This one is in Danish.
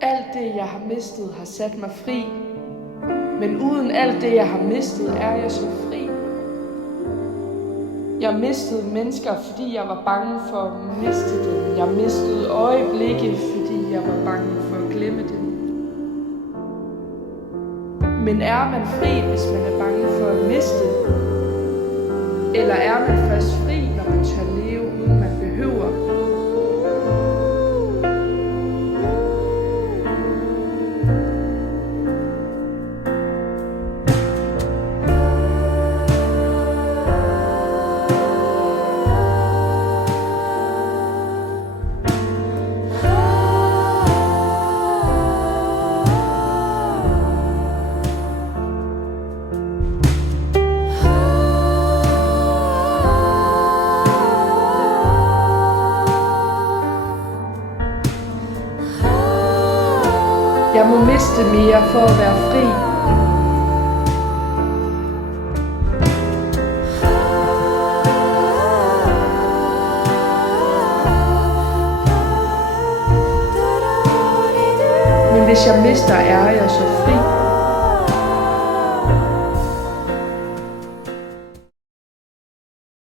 Alt det, jeg har mistet, har sat mig fri. Men uden alt det, jeg har mistet, er jeg så fri. Jeg mistede mennesker, fordi jeg var bange for at miste dem. Jeg mistede øjeblikke, fordi jeg var bange for at glemme dem. Men er man fri, hvis man er bange for at miste? Eller er man først fri, når man tør leve, uden man behøver? Jeg må miste mere for at være fri. Men hvis jeg mister, er jeg så fri.